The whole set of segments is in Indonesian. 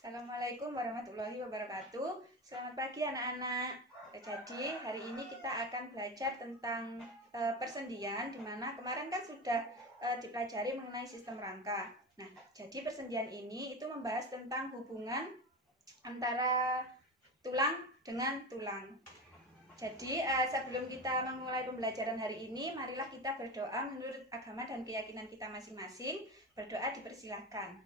Assalamualaikum warahmatullahi wabarakatuh. Selamat pagi anak-anak. Jadi hari ini kita akan belajar tentang persendian, dimana kemarin kan sudah dipelajari mengenai sistem rangka. Nah, jadi persendian ini itu membahas tentang hubungan antara tulang dengan tulang. Jadi sebelum kita memulai pembelajaran hari ini, marilah kita berdoa menurut agama dan keyakinan kita masing-masing. Berdoa dipersilahkan.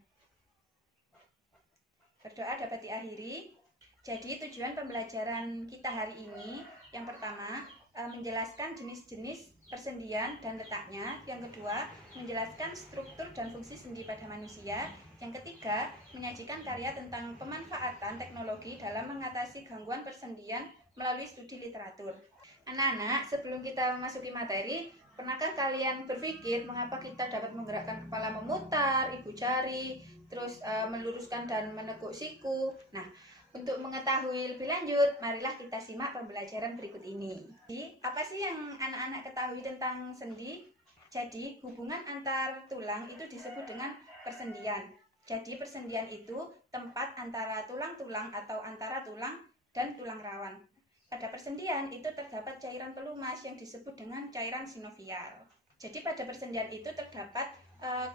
Berdoa dapat diakhiri. Jadi tujuan pembelajaran kita hari ini, yang pertama menjelaskan jenis-jenis persendian dan letaknya. Yang kedua, menjelaskan struktur dan fungsi sendi pada manusia. Yang ketiga, menyajikan karya tentang pemanfaatan teknologi dalam mengatasi gangguan persendian melalui studi literatur. Anak-anak, sebelum kita memasuki materi, pernahkah kalian berpikir mengapa kita dapat menggerakkan kepala memutar, ibu jari, terus meluruskan dan meneguk siku? Nah, untuk mengetahui lebih lanjut, marilah kita simak pembelajaran berikut ini. Jadi, apa sih yang anak-anak ketahui tentang sendi? Jadi, hubungan antar tulang itu disebut dengan persendian. Jadi, persendian itu tempat antara tulang-tulang atau antara tulang dan tulang rawan. Pada persendian itu terdapat cairan pelumas yang disebut dengan cairan sinovial. Jadi pada persendian itu terdapat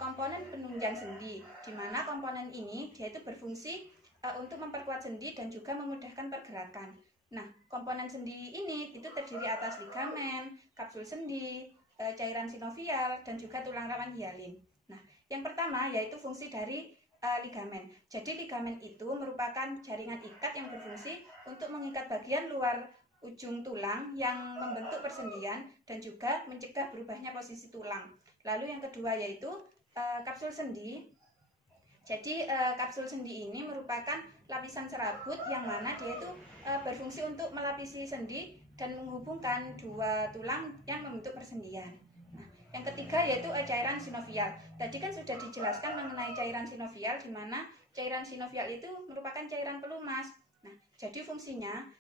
komponen penunjang sendi, di mana komponen ini dia itu berfungsi untuk memperkuat sendi dan juga memudahkan pergerakan. Nah, komponen sendi ini itu terdiri atas ligamen, kapsul sendi, cairan sinovial, dan juga tulang rawan hialin. Nah, yang pertama yaitu fungsi dari ligamen. Jadi ligamen itu merupakan jaringan ikat yang berfungsi untuk mengikat bagian luar ujung tulang yang membentuk persendian dan juga mencegah berubahnya posisi tulang. Lalu yang kedua yaitu kapsul sendi. Jadi kapsul sendi ini merupakan lapisan serabut yang mana dia itu berfungsi untuk melapisi sendi dan menghubungkan dua tulang yang membentuk persendian. Nah, yang ketiga yaitu cairan sinovial. Tadi kan sudah dijelaskan mengenai cairan sinovial, di mana cairan sinovial itu merupakan cairan pelumas. Nah, jadi fungsinya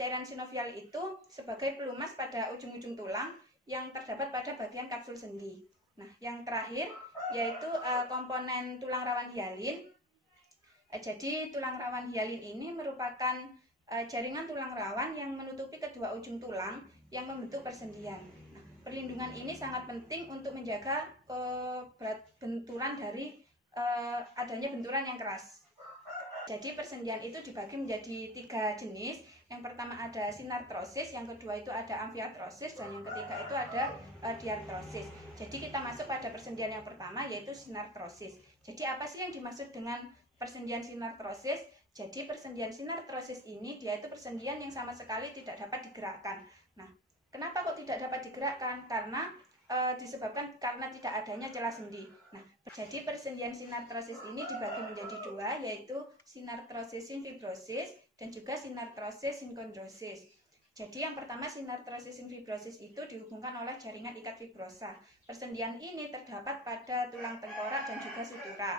cairan sinovial itu sebagai pelumas pada ujung-ujung tulang yang terdapat pada bagian kapsul sendi. Nah, yang terakhir yaitu komponen tulang rawan hialin. Jadi tulang rawan hialin ini merupakan jaringan tulang rawan yang menutupi kedua ujung tulang yang membentuk persendian. Nah, perlindungan ini sangat penting untuk menjaga berat benturan dari adanya benturan yang keras. Jadi persendian itu dibagi menjadi 3 jenis. Yang pertama ada sinartrosis, yang kedua itu ada amfiartrosis, dan yang ketiga itu ada diartrosis. Jadi kita masuk pada persendian yang pertama yaitu sinartrosis. Jadi apa sih yang dimaksud dengan persendian sinartrosis? Jadi persendian sinartrosis ini dia itu persendian yang sama sekali tidak dapat digerakkan. Nah, kenapa kok tidak dapat digerakkan? Karena disebabkan karena tidak adanya celah sendi. Nah, jadi persendian sinartrosis ini dibagi menjadi 2, yaitu sinartrosis sinfibrosis dan juga sinartrosis sinkondrosis. Jadi yang pertama sinartrosis sinfibrosis itu dihubungkan oleh jaringan ikat fibrosa. Persendian ini terdapat pada tulang tengkorak dan juga sutura.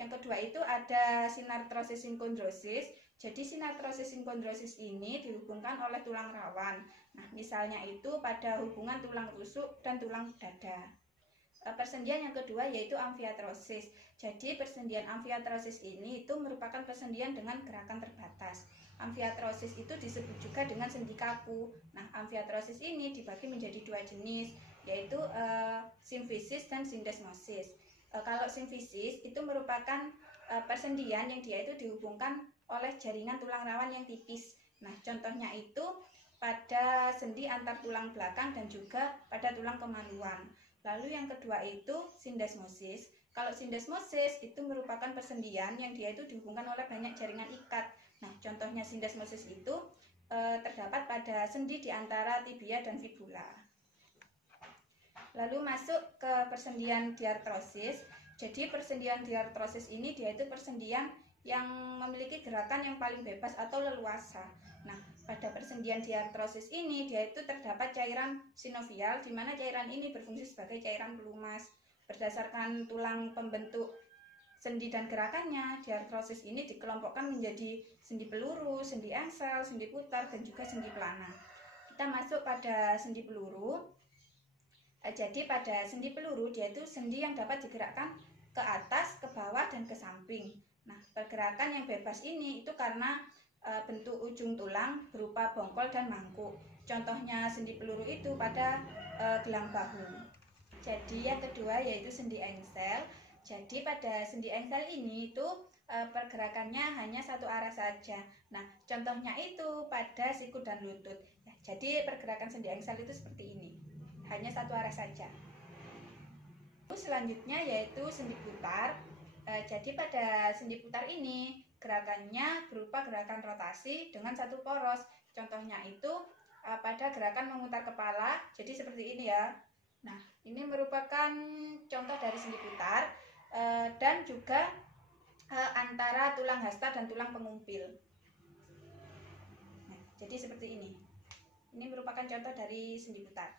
Yang kedua itu ada sinartrosis sinkondrosis. Jadi sinartrosis sinkondrosis ini dihubungkan oleh tulang rawan. Nah, misalnya itu pada hubungan tulang rusuk dan tulang dada. Persendian yang kedua yaitu amfiartrosis. Jadi persendian amfiartrosis ini itu merupakan persendian dengan gerakan terbatas. Amfiartrosis itu disebut juga dengan sendi kaku. Nah, amfiartrosis ini dibagi menjadi 2 jenis, yaitu simfisis dan syndesmosis. Kalau simfisis itu merupakan persendian yang dia itu dihubungkan oleh jaringan tulang rawan yang tipis. Nah, contohnya itu pada sendi antar tulang belakang dan juga pada tulang kemaluan. Lalu yang kedua itu syndesmosis. Kalau syndesmosis itu merupakan persendian yang dia itu dihubungkan oleh banyak jaringan ikat. Nah, contohnya syndesmosis itu terdapat pada sendi di antara tibia dan fibula. Lalu masuk ke persendian diartrosis. Jadi persendian diartrosis ini dia itu persendian yang memiliki gerakan yang paling bebas atau leluasa. Nah, pada persendian diartrosis ini dia itu terdapat cairan sinovial, di mana cairan ini berfungsi sebagai cairan pelumas. Berdasarkan tulang pembentuk sendi dan gerakannya, diartrosis ini dikelompokkan menjadi sendi peluru, sendi engsel, sendi putar, dan juga sendi pelana. Kita masuk pada sendi peluru. Jadi pada sendi peluru dia itu sendi yang dapat digerakkan ke atas, ke bawah, dan ke samping. Nah, pergerakan yang bebas ini itu karena bentuk ujung tulang berupa bongkol dan mangkuk. Contohnya sendi peluru itu pada gelang bahu. Jadi yang kedua yaitu sendi engsel. Jadi pada sendi engsel ini itu pergerakannya hanya satu arah saja. Nah, contohnya itu pada siku dan lutut. Ya, jadi pergerakan sendi engsel itu seperti ini, hanya satu arah saja. Selanjutnya yaitu sendi putar. Jadi pada sendi putar ini gerakannya berupa gerakan rotasi dengan satu poros. Contohnya itu pada gerakan memutar kepala, jadi seperti ini ya. Nah, ini merupakan contoh dari sendi putar dan juga antara tulang hasta dan tulang pengumpil. Nah, jadi seperti ini. Ini merupakan contoh dari sendi putar.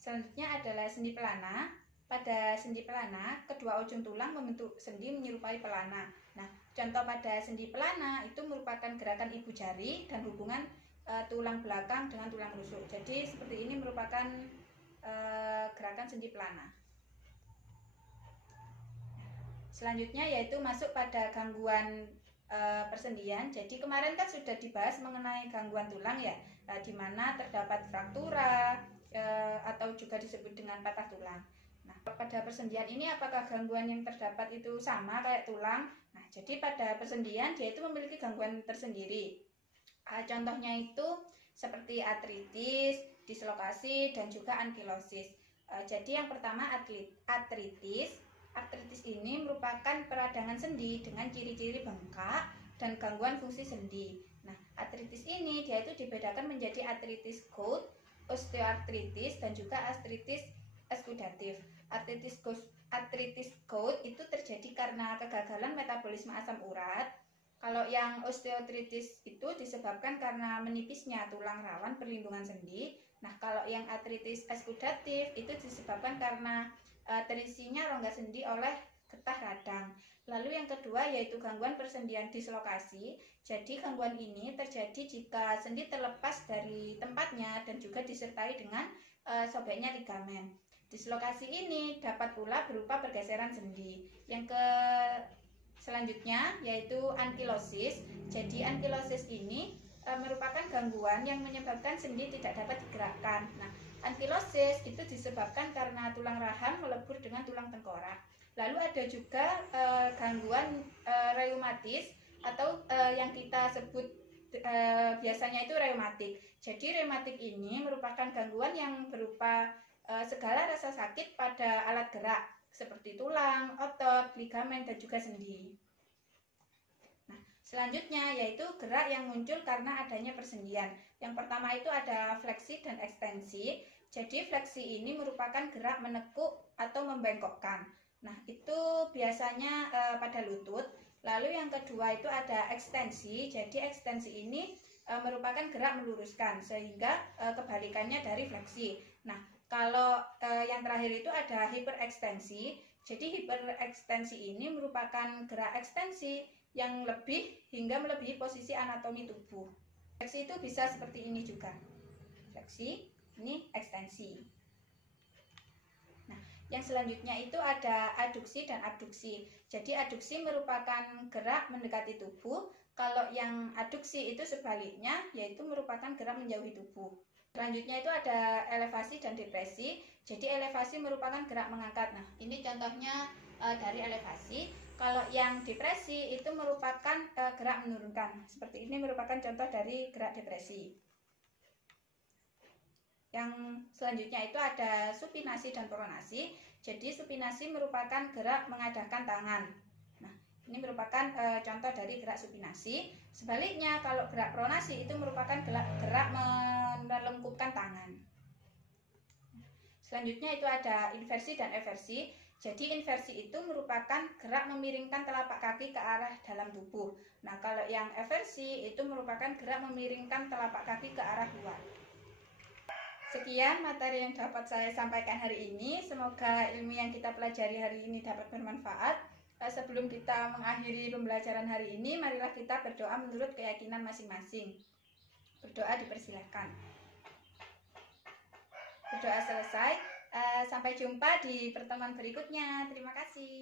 Selanjutnya adalah sendi pelana. Pada sendi pelana, kedua ujung tulang membentuk sendi menyerupai pelana. Nah, contoh pada sendi pelana itu merupakan gerakan ibu jari dan hubungan tulang belakang dengan tulang rusuk. Jadi seperti ini merupakan gerakan sendi pelana. Selanjutnya yaitu masuk pada gangguan persendian. Jadi kemarin kan sudah dibahas mengenai gangguan tulang ya, di mana terdapat fraktura atau juga disebut dengan patah tulang. Nah, pada persendian ini apakah gangguan yang terdapat itu sama kayak tulang? Nah, jadi pada persendian dia itu memiliki gangguan tersendiri. Contohnya itu seperti artritis, dislokasi, dan juga ankilosis. Jadi yang pertama artritis. Artritis ini merupakan peradangan sendi dengan ciri-ciri bengkak dan gangguan fungsi sendi. Nah, artritis ini dia itu dibedakan menjadi artritis gout, osteoartritis, dan juga artritis eksudatif. Artritis gout itu terjadi karena kegagalan metabolisme asam urat. Kalau yang osteoartritis itu disebabkan karena menipisnya tulang rawan perlindungan sendi. Nah, kalau yang artritis eksudatif itu disebabkan karena terisinya rongga sendi oleh getah radang. Lalu yang kedua yaitu gangguan persendian dislokasi. Jadi gangguan ini terjadi jika sendi terlepas dari tempatnya dan juga disertai dengan sobeknya ligamen. Dislokasi ini dapat pula berupa pergeseran sendi. Yang selanjutnya yaitu ankilosis. Jadi ankilosis ini merupakan gangguan yang menyebabkan sendi tidak dapat digerakkan. Nah, ankilosis itu disebabkan karena tulang rahang melebur dengan tulang tengkorak. Lalu ada juga gangguan reumatis atau yang kita sebut biasanya itu reumatik. Jadi reumatik ini merupakan gangguan yang berupa segala rasa sakit pada alat gerak seperti tulang, otot, ligamen, dan juga sendi. Nah, selanjutnya yaitu gerak yang muncul karena adanya persendian. Yang pertama itu ada fleksi dan ekstensi. Jadi fleksi ini merupakan gerak menekuk atau membengkokkan. Nah, itu biasanya pada lutut. Lalu yang kedua itu ada ekstensi. Jadi ekstensi ini merupakan gerak meluruskan, sehingga kebalikannya dari fleksi. Nah, kalau yang terakhir itu ada hiperekstensi. Jadi hiperekstensi ini merupakan gerak ekstensi yang lebih hingga melebihi posisi anatomi tubuh. Fleksi itu bisa seperti ini juga. Fleksi, ini ekstensi. Nah, yang selanjutnya itu ada aduksi dan abduksi. Jadi aduksi merupakan gerak mendekati tubuh. Kalau yang adduksi itu sebaliknya, yaitu merupakan gerak menjauhi tubuh. Selanjutnya itu ada elevasi dan depresi. Jadi elevasi merupakan gerak mengangkat. Nah, ini contohnya dari elevasi. Kalau yang depresi itu merupakan gerak menurunkan. Seperti ini merupakan contoh dari gerak depresi. Yang selanjutnya itu ada supinasi dan pronasi. Jadi supinasi merupakan gerak mengadahkan tangan. Nah, ini merupakan contoh dari gerak supinasi. Sebaliknya kalau gerak pronasi itu merupakan gerak melengkupkan tangan. Selanjutnya itu ada inversi dan eversi. Jadi inversi itu merupakan gerak memiringkan telapak kaki ke arah dalam tubuh. Nah, kalau yang eversi itu merupakan gerak memiringkan telapak kaki ke arah luar. Sekian materi yang dapat saya sampaikan hari ini. Semoga ilmu yang kita pelajari hari ini dapat bermanfaat. Sebelum kita mengakhiri pembelajaran hari ini, marilah kita berdoa menurut keyakinan masing-masing. Berdoa dipersilahkan. Berdoa selesai. Sampai jumpa di pertemuan berikutnya. Terima kasih.